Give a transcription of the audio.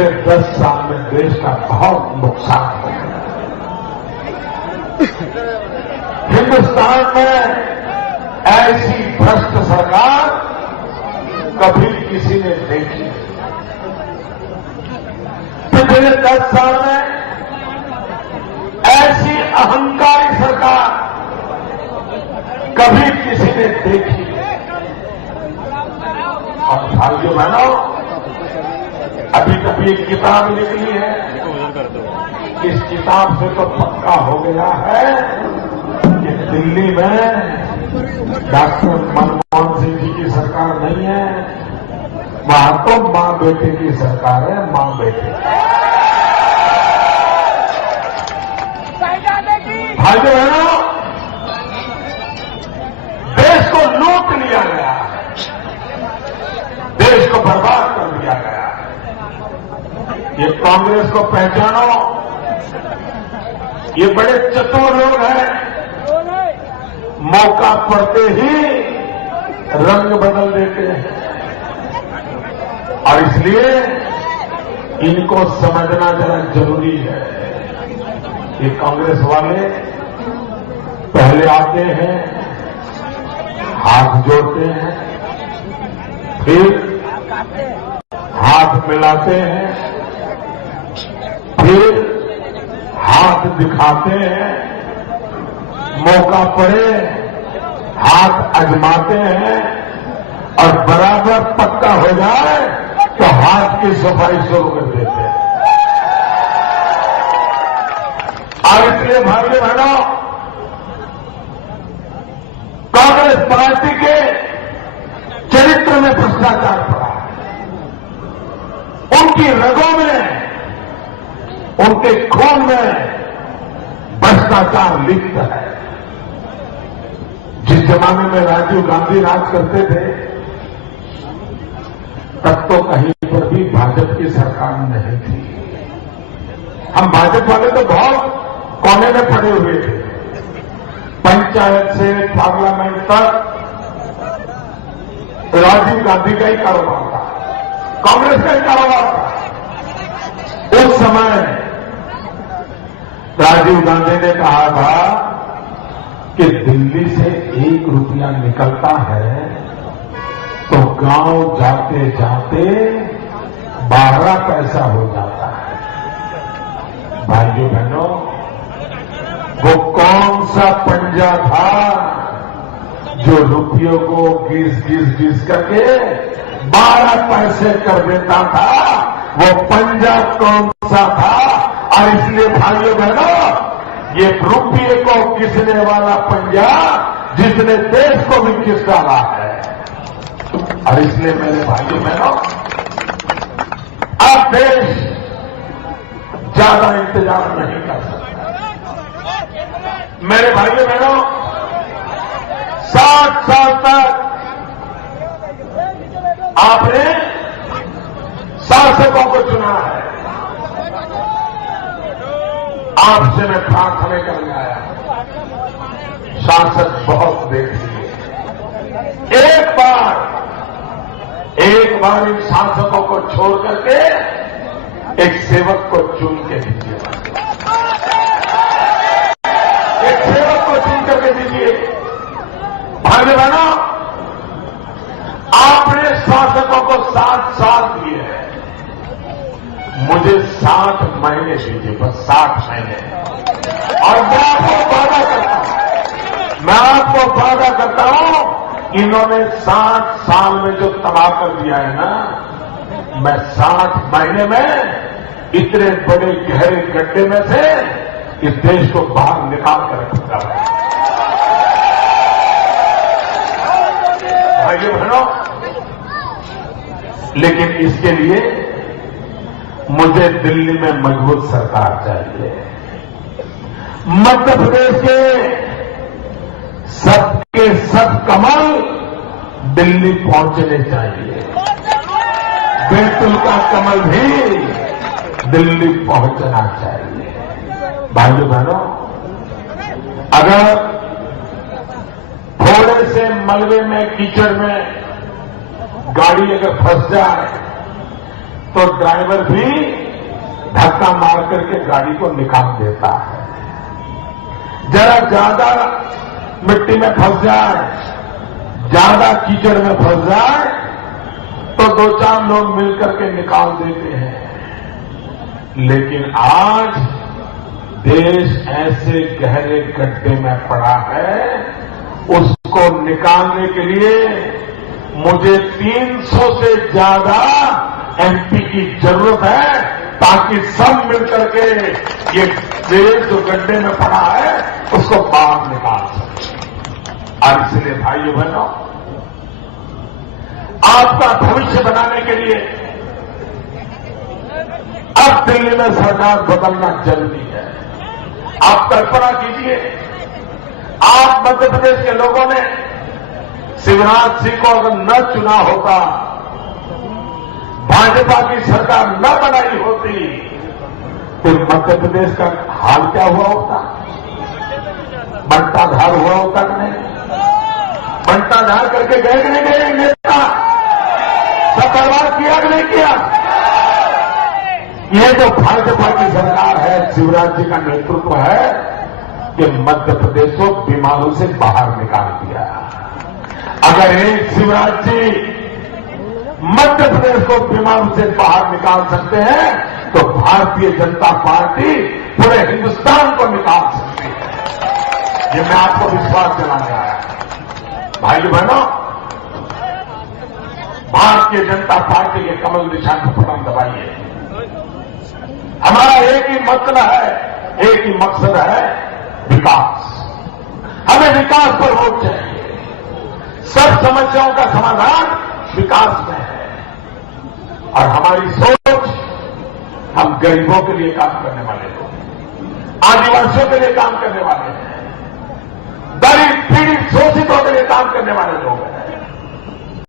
पिछले 10 साल में देश का बहुत नुकसान हो गया। हिंदुस्तान में ऐसी भ्रष्ट सरकार कभी किसी ने देखी नहीं। पिछले 10 साल में ऐसी अहंकारी सरकार कभी किसी ने देखी नहीं। और भाइयों बहनों, अभी तक एक किताब निकली है, इस किताब से तो पक्का हो गया है कि दिल्ली में डॉक्टर मनमोहन सिंह जी की सरकार नहीं है, वहां तो मां बेटे की सरकार है, मां बेटे। भाइयों बहनों, देश को लूट लिया गया है, देश को बर्बाद कर दिया गया है। ये कांग्रेस को पहचानो, ये बड़े चतुर लोग हैं, मौका पड़ते ही रंग बदल देते हैं। और इसलिए इनको समझना जरा जरूरी है। ये कांग्रेस वाले पहले आते हैं, हाथ जोड़ते हैं, फिर हाथ मिलाते हैं, फिर हाथ दिखाते हैं, मौका पड़े हाथ आजमाते हैं, और बराबर पक्का हो जाए तो हाथ की सफाई शुरू कर देते हैं। और इसलिए भाइयों बहनों, कांग्रेस पार्टी के चरित्र में भ्रष्टाचार पड़ा है। उनकी रगों में, उनके खून में भ्रष्टाचार लिप्त है। जिस जमाने में राजीव गांधी राज करते थे, तब तो कहीं पर भी भाजपा की सरकार नहीं थी। हम भाजपा वाले तो बहुत कोने में पड़े हुए थे। पंचायत से पार्लियामेंट तक राजीव गांधी का ही कारोबार था, कांग्रेस का ही कारोबार था। उस समय राजीव गांधी ने कहा था कि दिल्ली से 1 रुपया निकलता है तो गांव जाते जाते 12 पैसा हो जाता है। भाइयों बहनों, वो कौन सा पंजा था जो रुपयों को घिस करके 12 पैसे कर देता था? वो पंजा कौन सा था? और इसलिए भाइयों बहनों, ये रुपये को घिसने वाला पंजा जिसने देश को भी घिस डाला है। और इसलिए मेरे भाइयों बहनों, अब देश ज्यादा इंतजार नहीं कर सकता। मेरे भाइयों बहनों, 60 साल तक आपने शासकों को चुना है। आपसे मैं प्रार्थना करने आया, शासक बहुत देख लिए, एक बार इन शासकों को छोड़ करके एक सेवक को चुन के दीजिए, एक सेवक को चुन करके दीजिए। भाई बहनों, आपने शासकों को 7 साल दिए हैं, मुझे 60 महीने दीजिए, बस 60 महीने। और मैं आपको वादा करता हूं, इन्होंने 60 साल में जो तबाह कर दिया है ना, मैं 60 महीने में इतने बड़े गहरे गड्ढे में से इस देश को बाहर निकाल कर रखूंगा। भाइयों बहनों, लेकिन इसके लिए मुझे दिल्ली में मजबूत सरकार चाहिए। मध्य प्रदेश के सबके सब कमल दिल्ली पहुंचने चाहिए। बैतूल का कमल भी दिल्ली पहुंचना चाहिए। भाइयों बहनों, अगर थोड़े से मलबे में, कीचड़ में गाड़ी अगर फंस जाए तो ड्राइवर भी धक्का मार करके गाड़ी को निकाल देता है। जरा ज्यादा मिट्टी में फंस जाए, ज्यादा कीचड़ में फंस जाए तो 2-4 लोग मिलकर के निकाल देते हैं। लेकिन आज देश ऐसे गहरे गड्ढे में पड़ा है, उसको निकालने के लिए मुझे 300 से ज्यादा एमपी की जरूरत है, ताकि सब मिलकर के ये देश जो गड्ढे में पड़ा है उसको बाहर निकाल सके। और इसलिए भाइयों बहनों, आपका भविष्य बनाने के लिए अब दिल्ली में सरकार बदलना जरूरी है। आप कल्पना कीजिए, आप मध्य प्रदेश के लोगों ने शिवराज सिंह को अगर न चुना होता, भाजपा की सरकार न बनाई होती, फिर मध्य प्रदेश का हाल क्या हुआ होता? बंटाधार हुआ होता कि नहीं? बंटाधार करके गए कि नहीं गए नेता? सब बर्बाद किया कि नहीं किया? ये जो भाजपा की सरकार है, शिवराज जी का नेतृत्व है, कि मध्य प्रदेश को बीमारों से बाहर निकाल दिया। अगर एक शिवराज जी मध्य प्रदेश को बीमारों से बाहर निकाल सकते हैं, तो भारतीय जनता पार्टी पूरे हिंदुस्तान को निकाल सकती है। ये मैं आपको विश्वास दिलाने आया। भाइयों बहनों, भारतीय जनता पार्टी के कमल निशान पर बटन दबाइए। हमारा एक ही मतलब है, एक ही मकसद है, विकास। हमें विकास पर वोट चाहिए। सब समस्याओं का समाधान विकास में है। और हमारी सोच, हम गरीबों के लिए काम करने वाले लोग, आदिवासियों के लिए काम करने वाले हैं, दलित पीड़ित शोषितों के लिए काम करने वाले लोग हैं।